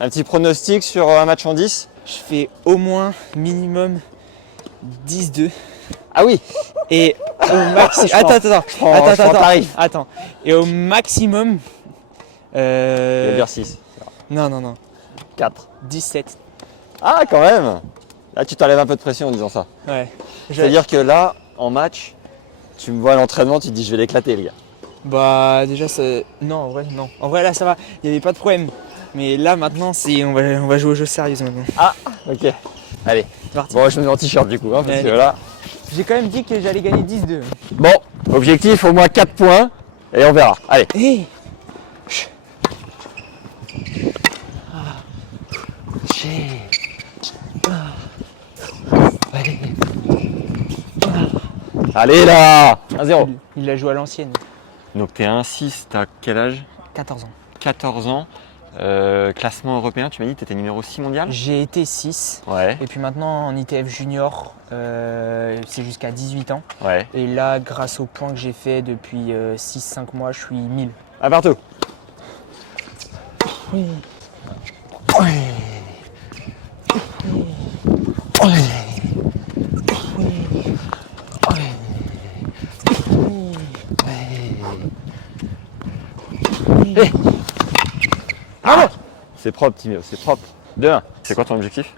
Un petit pronostic sur un match en 10? Je fais au moins minimum 10-2. Ah oui. Et au maximum. Attends. Et au maximum. Je vais dire 6. Non. 4. 17. Ah, quand même. Là, tu t'enlèves un peu de pression en disant ça. Ouais. C'est-à-dire que là, en match, tu me vois à l'entraînement, tu te dis je vais l'éclater, les gars. Bah, déjà, c'est. Non, en vrai, non. En vrai, là, ça va. Il n'y avait pas de problème. Mais là, maintenant, on va jouer au jeu sérieux maintenant. Ah, ok. Allez. C'est parti. Bon, je me mets en t-shirt du coup, hein, parce que là. J'ai quand même dit que j'allais gagner 10-2. Bon, objectif au moins 4 points et on verra. Allez. Hey. Allez là 1-0. Il l'a joué à l'ancienne. Donc t'es 1-6, t'as quel âge? 14 ans. 14 ans. Classement européen, tu m'as dit que t'étais numéro 6 mondial? J'ai été 6. Ouais. Et puis maintenant, en ITF junior, c'est jusqu'à 18 ans. Ouais. Et là, grâce aux points que j'ai fait depuis 6-5 mois, je suis 1000. À partout. Oui. Bravo. C'est propre, Timéo, c'est propre. 2-1. C'est quoi ton objectif?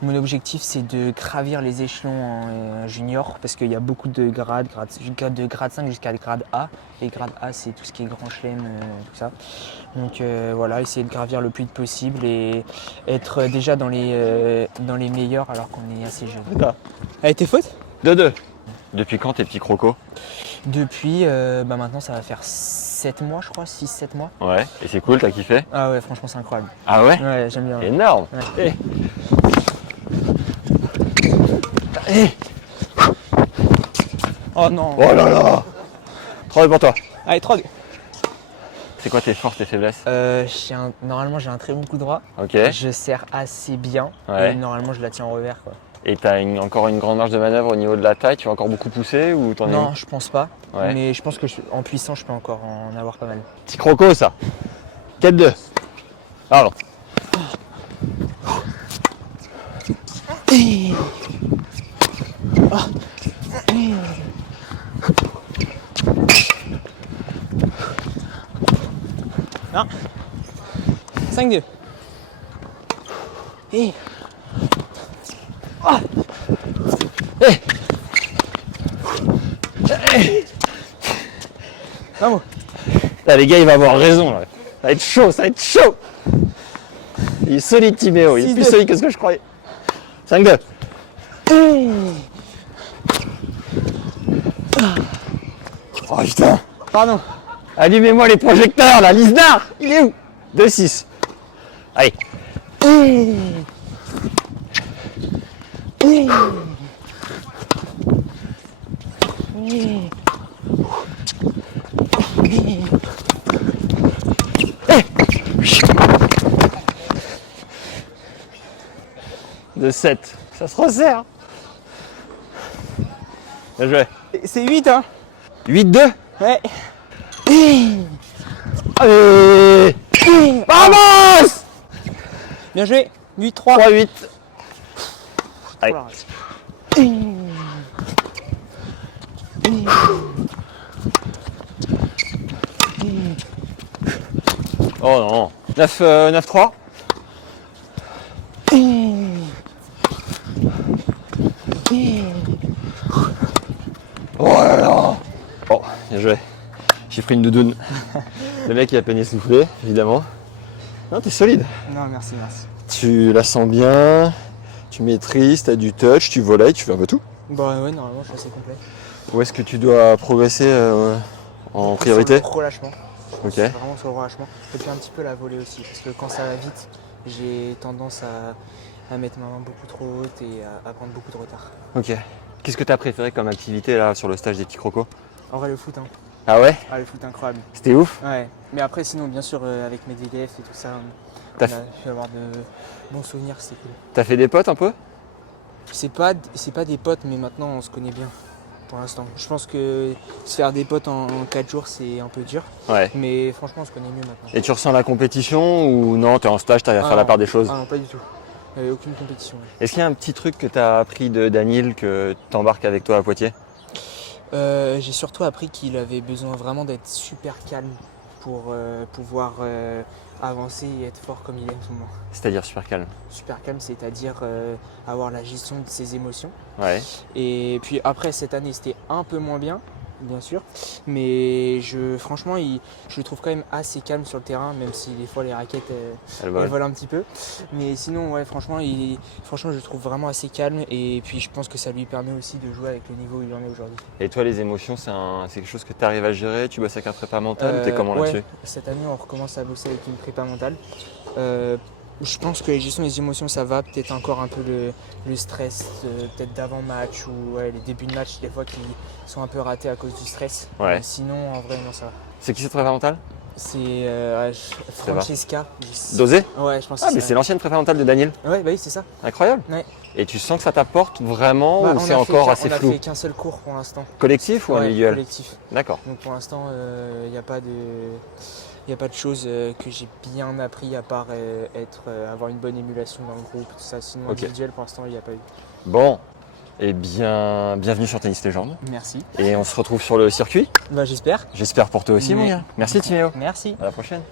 Mon objectif, c'est de gravir les échelons en junior parce qu'il y a beaucoup de grades, de grade 5 jusqu'à le grade A. Et grade A, c'est tout ce qui est grand chelem, tout ça. Donc voilà, essayer de gravir le plus vite possible et être déjà dans les meilleurs alors qu'on est assez jeune. Elle était faute? 2-2. Depuis quand t'es petit croco? Depuis, maintenant, ça va faire 7 mois, je crois, 6-7 mois. Ouais. Et c'est cool, t'as kiffé? Ah ouais, franchement, c'est incroyable. Ah ouais? Ouais, j'aime bien. Énorme. Ouais. Oh non. Oh là là. 3 pour toi. Allez, 3-2. C'est quoi tes forces, tes faiblesses? Normalement, j'ai un très bon coup droit. Ok. Je serre assez bien. Ouais. Et normalement, je la tiens en revers, quoi. Et t'as encore une grande marge de manœuvre au niveau de la taille, tu vas encore beaucoup pousser ou t'en es Non, où? je pense pas. Ouais. Mais je pense que en puissance, je peux encore en avoir pas mal. Petit croco ça. 4-2. Pardon. Non. 5-2. Et... Ah. Bravo. Là, les gars, il va avoir raison. Là. Ça va être chaud, ça va être chaud. Il est solide, Timéo. Il est plus solide que ce que je croyais. 5-2. Oh putain. Pardon. Allumez-moi les projecteurs, là. Lisnard, il est où? 2-6. Allez. De 7. Ça se resserre. Bien joué. C'est 8, hein? 8-2. Ouais. Allez. Vamos. Bien joué. 8-3. 3-8. Allez. Oh non. 9-3. Oh là là. Oh, bien joué. J'ai pris une doudoune. Le mec il a peine essoufflé, évidemment. Non, t'es solide. Non, merci. Tu la sens bien, tu maîtrises, t'as du touch, tu volais, tu fais un peu tout. Bah ouais, normalement, je suis assez complet. Où est-ce que tu dois progresser en priorité? Sur le relâchement. Ok. Vraiment sur le relâchement. Et puis un petit peu la volée aussi, parce que quand ça va vite, j'ai tendance à mettre ma main beaucoup trop haute et à prendre beaucoup de retard. Ok. Qu'est-ce que tu as préféré comme activité là sur le stage des petits crocos? En vrai, le foot, hein. Ah ouais? Ah, le foot incroyable. C'était ouf? Ouais. Mais après, sinon, bien sûr, avec mes DDF et tout ça, on T'as a pu avoir de bons souvenirs, c'était cool. T'as fait des potes un peu? C'est pas des potes, mais maintenant, on se connaît bien. pour l'instant. Je pense que se faire des potes en 4 jours, c'est un peu dur. Ouais. Mais franchement, on se connaît mieux maintenant. Et tu ressens la compétition ou non, tu es en stage, tu arrives à faire la non. part des choses? Ah non, pas du tout. Aucune compétition. Est-ce qu'il y a un petit truc que tu as appris de Daniil que tu embarques avec toi à Poitiers? J'ai surtout appris qu'il avait besoin vraiment d'être super calme pour pouvoir avancer et être fort comme il est en ce moment. C'est-à-dire super calme. Super calme, c'est-à-dire avoir la gestion de ses émotions. Ouais. Et puis après, cette année, c'était un peu moins bien, bien sûr. Mais franchement, je le trouve quand même assez calme sur le terrain, même si des fois les raquettes Elle elles vole. volent un petit peu. Mais sinon, ouais, franchement, je le trouve vraiment assez calme. Et puis je pense que ça lui permet aussi de jouer avec le niveau où il en est aujourd'hui. Et toi, les émotions, c'est quelque chose que tu arrives à gérer? Tu bosses avec un prépa mental? T'es comment là-dessus? Ouais, cette année, on recommence à bosser avec une prépa mentale. Je pense que la gestion des émotions, ça va. Peut-être encore un peu le stress, peut-être d'avant-match ou ouais, les débuts de match, des fois qui sont un peu ratés à cause du stress. Ouais. Mais sinon, en vrai, non, ça va. C'est qui cette prépa mentale? C'est Francesca. Dosé? Ouais, je pense Ah, que mais c'est l'ancienne prépa mentale de Daniil. Ouais, bah oui, c'est ça. Incroyable. Ouais. Et tu sens que ça t'apporte vraiment Bah, ou c'est encore assez On a flou? fait qu'un seul cours pour l'instant. Collectif ou Ouais, individuel? collectif. D'accord. Donc pour l'instant, il n'y a pas de. Il n'y a pas de choses que j'ai bien appris à part avoir une bonne émulation dans le groupe, tout ça. Sinon, Ok. individuel, pour l'instant, il n'y a pas eu. Bon, eh bien, bienvenue sur Tennis Légende. Merci. Et on se retrouve sur le circuit. Bah, j'espère. J'espère pour toi aussi, mon Ouais. gars. Merci, Timéo. Merci. À la prochaine.